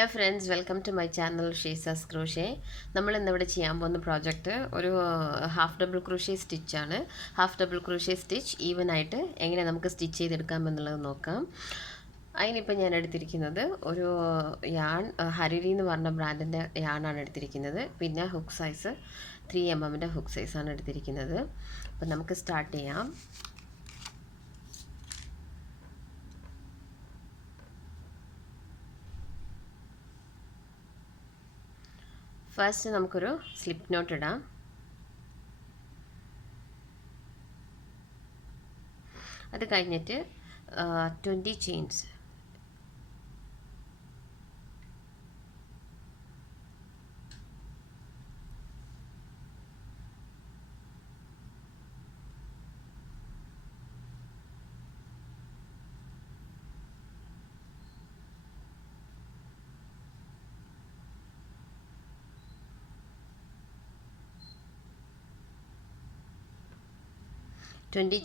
Hello friends, welcome to my channel Shesa's Crochet. നമ്മൾ ഇന്നിവിടെ ചെയ്യാൻ പോകുന്ന പ്രോജക്റ്റ് ഒരു ഹാഫ് ഡബിൾ ക്രോഷേ സ്റ്റിച്ച് ആണ്. Half double crochet stitch even ആയിട്ട് എങ്ങനെ നമുക്ക് സ്റ്റിച്ച് ചെയ്തെടുക്കാം എന്നുള്ളത് നോക്കാം. അതിനിപ്പോൾ ഞാൻ എടുത്തിരിക്കുന്നത് ഒരു യാൺ ഹരിരി എന്ന് പറഞ്ഞ ബ്രാൻഡിൻ്റെ യാണാണ് എടുത്തിരിക്കുന്നത്. പിന്നെ ഹുക്ക് സൈസ് 3mm ഹുക്ക് സൈസാണ് എടുത്തിരിക്കുന്നത്. അപ്പോൾ നമുക്ക് സ്റ്റാർട്ട് ചെയ്യാം. ഫസ്റ്റ് നമുക്കൊരു സ്ലിപ്പ് നോട്ട് ഇടാം. അത് കഴിഞ്ഞിട്ട് 20 ചെയിൻസ്,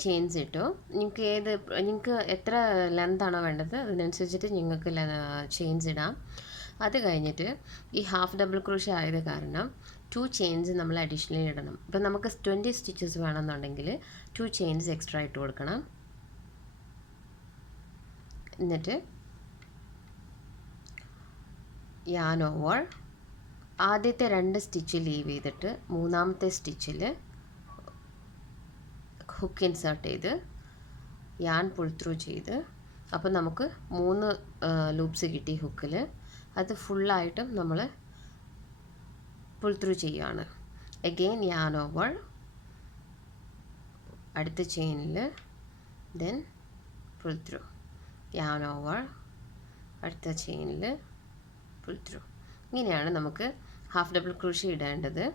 ചെയിൻസ് ഇട്ടു. നിങ്ങൾക്ക് എത്ര ലെങ്താണോ വേണ്ടത് അതിനനുസരിച്ചിട്ട് നിങ്ങൾക്ക് ചെയിൻസ് ഇടാം. അത് കഴിഞ്ഞിട്ട് ഈ ഹാഫ് ഡബിൾ ക്രോഷേ ആയത് കാരണം 2 ചെയിൻസ് നമ്മൾ അഡീഷണലി ഇടണം. ഇപ്പം നമുക്ക് 20 സ്റ്റിച്ചസ് വേണമെന്നുണ്ടെങ്കിൽ 2 ചെയിൻസ് എക്സ്ട്രാ ഇട്ട് കൊടുക്കണം. എന്നിട്ട് യാൻ ഓവർ ആദ്യത്തെ 2 സ്റ്റിച്ച് ലീവ് ചെയ്തിട്ട് മൂന്നാമത്തെ സ്റ്റിച്ചിൽ ഹുക്ക് ഇൻസേർട്ട് ചെയ്ത് യാൻ പുൾ ത്രൂ ചെയ്ത്, അപ്പോൾ നമുക്ക് 3 ലൂപ്സ് കിട്ടി ഹുക്കിൽ. അത് ഫുള്ളായിട്ടും നമ്മൾ പുൾ ത്രൂ ചെയ്യുകയാണ്. അഗെയിൻ യാൻ ഓവർ അടുത്ത ചെയിനിൽ, ദെൻ പുൾ ത്രൂ, യാൻ ഓവർ അടുത്ത ചെയിനിൽ പുൾ ത്രൂ. ഇങ്ങനെയാണ് നമുക്ക് ഹാഫ് ഡബിൾ ക്രോഷേ ഇടേണ്ടത്.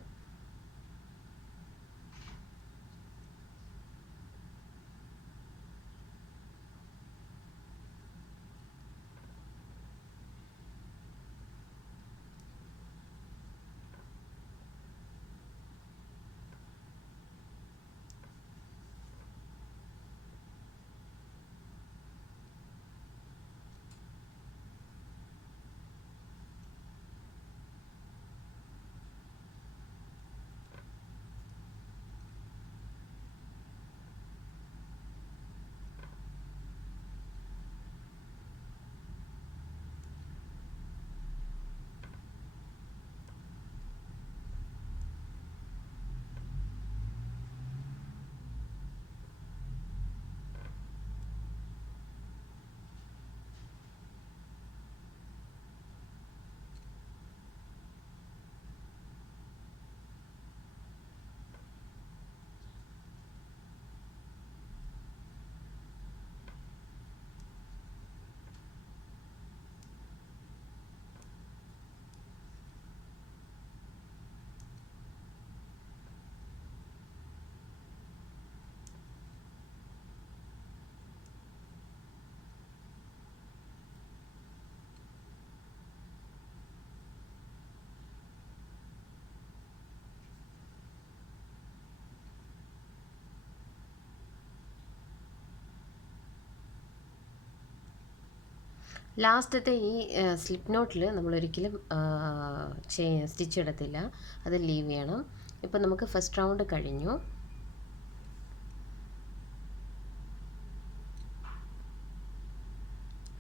ലാസ്റ്റത്തെ ഈ സ്ലിപ്പ് നോട്ടിൽ നമ്മളൊരിക്കലും സ്റ്റിച്ച് ഇടത്തില്ല, അത് ലീവ് ചെയ്യണം. ഇപ്പം നമുക്ക് ഫസ്റ്റ് റൗണ്ട് കഴിഞ്ഞു.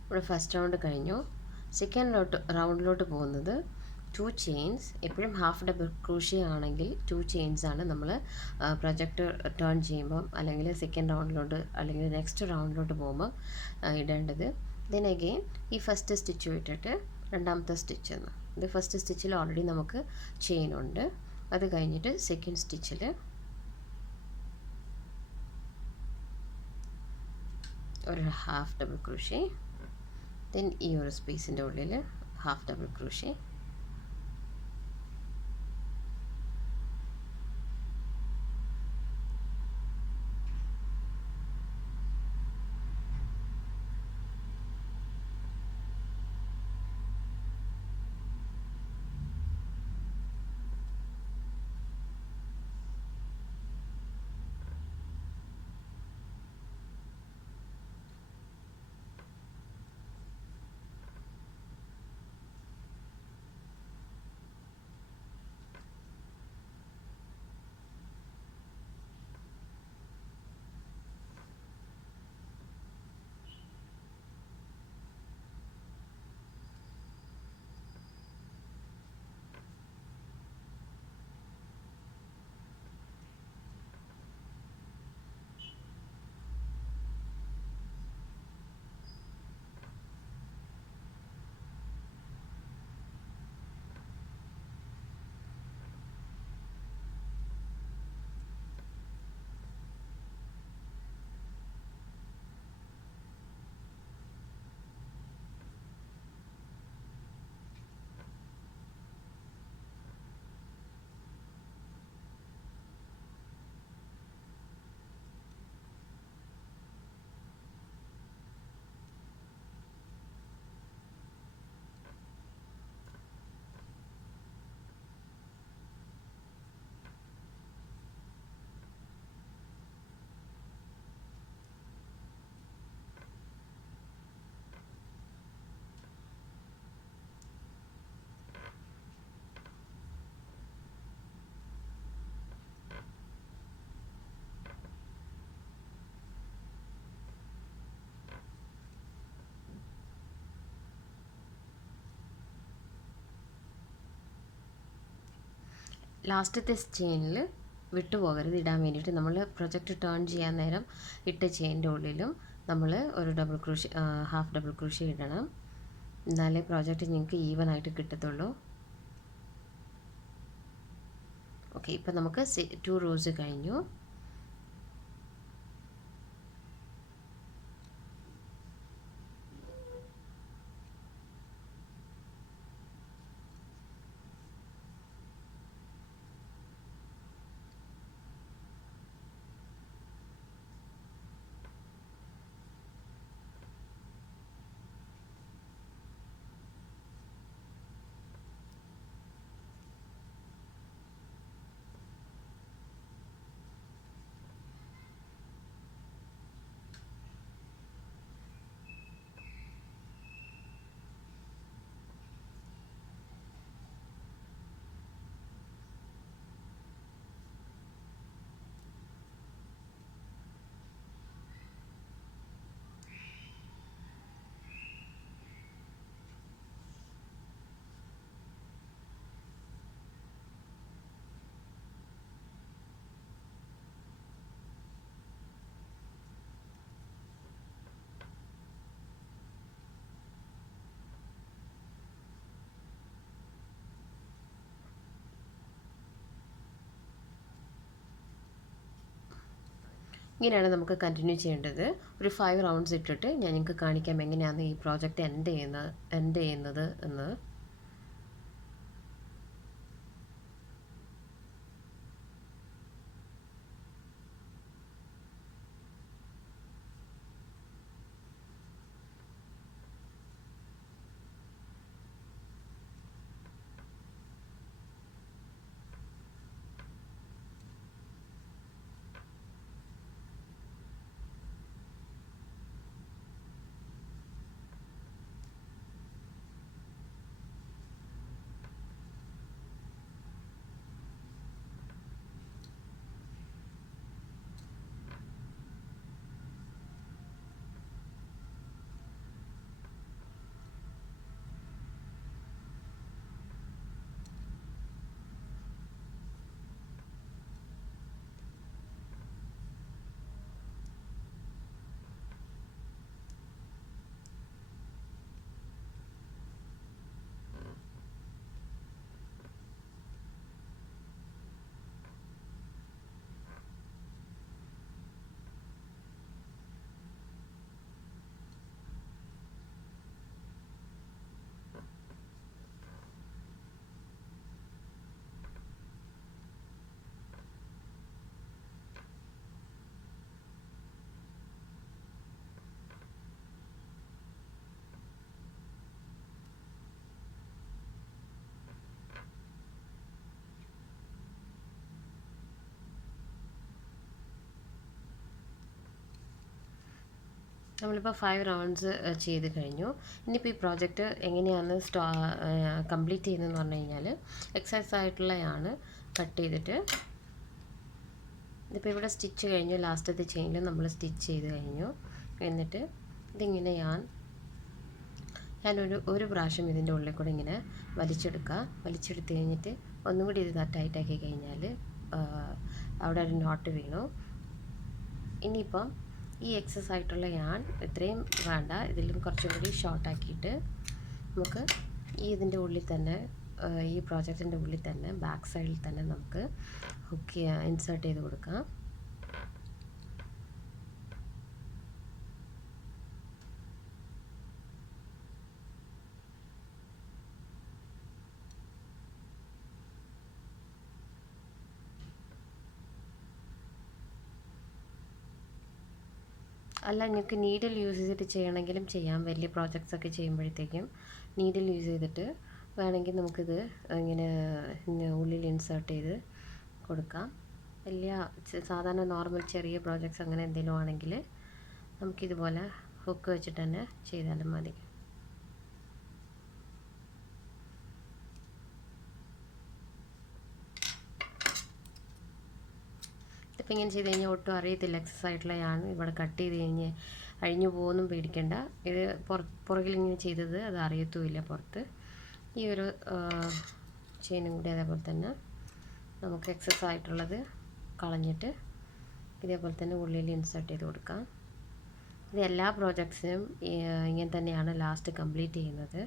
ഇവിടെ ഫസ്റ്റ് റൗണ്ട് കഴിഞ്ഞു. സെക്കൻഡ് റൗണ്ടിലോട്ട് പോകുന്നത് 2 ചെയിൻസ്. എപ്പോഴും ഹാഫ് ഡബിൾ ക്രോഷേ ആണെങ്കിൽ 2 ചെയിൻസ് ആണ് നമ്മൾ പ്രൊജക്റ്റ് ടേൺ ചെയ്യുമ്പം, അല്ലെങ്കിൽ സെക്കൻഡ് റൗണ്ടിലോട്ട് അല്ലെങ്കിൽ നെക്സ്റ്റ് റൗണ്ടിലോട്ട് പോകുമ്പോൾ ഇടേണ്ടത്. ദെൻ അഗെയിൻ ഈ ഫസ്റ്റ് സ്റ്റിച്ച് വിട്ടിട്ട് രണ്ടാമത്തെ സ്റ്റിച്ച് എന്ന്, ഇത് ഫസ്റ്റ് സ്റ്റിച്ചിൽ ഓൾറെഡി നമുക്ക് ചെയിൻ ഉണ്ട്. അത് കഴിഞ്ഞിട്ട് സെക്കൻഡ് സ്റ്റിച്ചിൽ ഒരു ഹാഫ് ഡബിൾ ക്രോഷേ, ദെൻ ഈ ഒരു സ്പേസിൻ്റെ ഉള്ളിൽ ഹാഫ് ഡബിൾ ക്രോഷേ, ലാസ്റ്റത്തെ ചെയിനിൽ വിട്ടുപോകരുത് ഇടാൻ വേണ്ടിയിട്ട്. നമ്മൾ പ്രൊജക്റ്റ് ടേൺ ചെയ്യാൻ നേരം ഇട്ട ചെയിൻ്റെ ഉള്ളിലും നമ്മൾ ഒരു double crochet, half double crochet ഇടണം. എന്നാലേ പ്രോജക്റ്റ് നിങ്ങൾക്ക് ഈവൻ ആയിട്ട് കിട്ടത്തുള്ളൂ. ഓക്കെ, ഇപ്പം നമുക്ക് 2 റോസ് കഴിഞ്ഞു. ഇങ്ങനെയാണ് നമുക്ക് കണ്ടിന്യൂ ചെയ്യേണ്ടത്. ഒരു 5 റൗണ്ട്സ് ഇട്ടിട്ട് ഞാൻ നിങ്ങൾക്ക് കാണിക്കാം എങ്ങനെയാണ് ഈ പ്രോജക്റ്റ് എൻഡ് ചെയ്യുന്നത് എന്ന്. നമ്മളിപ്പോൾ 5 റൗണ്ട്സ് ചെയ്ത് കഴിഞ്ഞു. ഇനിയിപ്പോൾ ഈ പ്രോജക്റ്റ് എങ്ങനെയാണ് കംപ്ലീറ്റ് ചെയ്യുന്നതെന്ന് പറഞ്ഞു കഴിഞ്ഞാൽ, എക്സസൈസ് ആയിട്ടുള്ളതാണ് കട്ട് ചെയ്തിട്ട് ഇതിപ്പോൾ ഇവിടെ സ്റ്റിച്ച് കഴിഞ്ഞു. ലാസ്റ്റത്തെ ചെയിനിൽ നമ്മൾ സ്റ്റിച്ച് ചെയ്ത് കഴിഞ്ഞു. എന്നിട്ട് ഇതിങ്ങനെ ഞാനൊരു പ്രാവശ്യം ഇതിൻ്റെ ഉള്ളിൽ കൂടെ ഇങ്ങനെ വലിച്ചെടുത്ത് കഴിഞ്ഞിട്ട് ഒന്നും കൂടി ഇത് ടൈറ്റാക്കി കഴിഞ്ഞാൽ അവിടെ ഒരു നോട്ട് വീണു. ഇനിയിപ്പം ഈ എക്സസ് ആയിട്ടുള്ള ഇത്രയും വേണ്ട, ഇതിലും കുറച്ചും കൂടി ഷോർട്ടാക്കിയിട്ട് നമുക്ക് ഇതിൻ്റെ ഉള്ളിൽ തന്നെ, ഈ പ്രോജക്റ്റിൻ്റെ ഉള്ളിൽ തന്നെ ബാക്ക് സൈഡിൽ തന്നെ നമുക്ക് ഇൻസേർട്ട് ചെയ്ത് കൊടുക്കാം. അല്ല, നിങ്ങൾക്ക് നീഡിൽ യൂസ് ചെയ്തിട്ട് ചെയ്യണമെങ്കിലും ചെയ്യാം. വലിയ പ്രോജക്ട്സ് ഒക്കെ ചെയ്യുമ്പോഴത്തേക്കും നീഡിൽ യൂസ് ചെയ്തിട്ട് വേണമെങ്കിൽ നമുക്കിത് ഇങ്ങനെ ഉള്ളിൽ ഇൻസേർട്ട് ചെയ്ത് കൊടുക്കാം. സാധാരണ നോർമൽ ചെറിയ പ്രോജക്ട്സ് അങ്ങനെ എന്തെങ്കിലും ആണെങ്കിൽ നമുക്കിതുപോലെ ഹുക്ക് വെച്ചിട്ട് തന്നെ ചെയ്താലും മതി. ഇതിപ്പോൾ ഇങ്ങനെ ചെയ്ത് കഴിഞ്ഞാൽ ഒട്ടും അറിയത്തില്ല എക്സസ് ആയിട്ടുള്ളതാണ്. ഇവിടെ കട്ട് ചെയ്ത് കഴിഞ്ഞ് അഴിഞ്ഞു പോകുമെന്നും പേടിക്കണ്ട. ഇത് പുറകിൽ ഇങ്ങനെ ചെയ്തത് അത് അറിയത്തുമില്ല പുറത്ത്. ഈ ഒരു ചെയിനും കൂടി അതേപോലെ തന്നെ നമുക്ക് എക്സസ് ആയിട്ടുള്ളത് കളഞ്ഞിട്ട് ഇതേപോലെ തന്നെ ഉള്ളിൽ ഇൻസേർട്ട് ചെയ്ത് കൊടുക്കാം. ഇത് എല്ലാ പ്രോജക്ട്സിനും ഇങ്ങനെ തന്നെയാണ് ലാസ്റ്റ് കംപ്ലീറ്റ് ചെയ്യുന്നത്.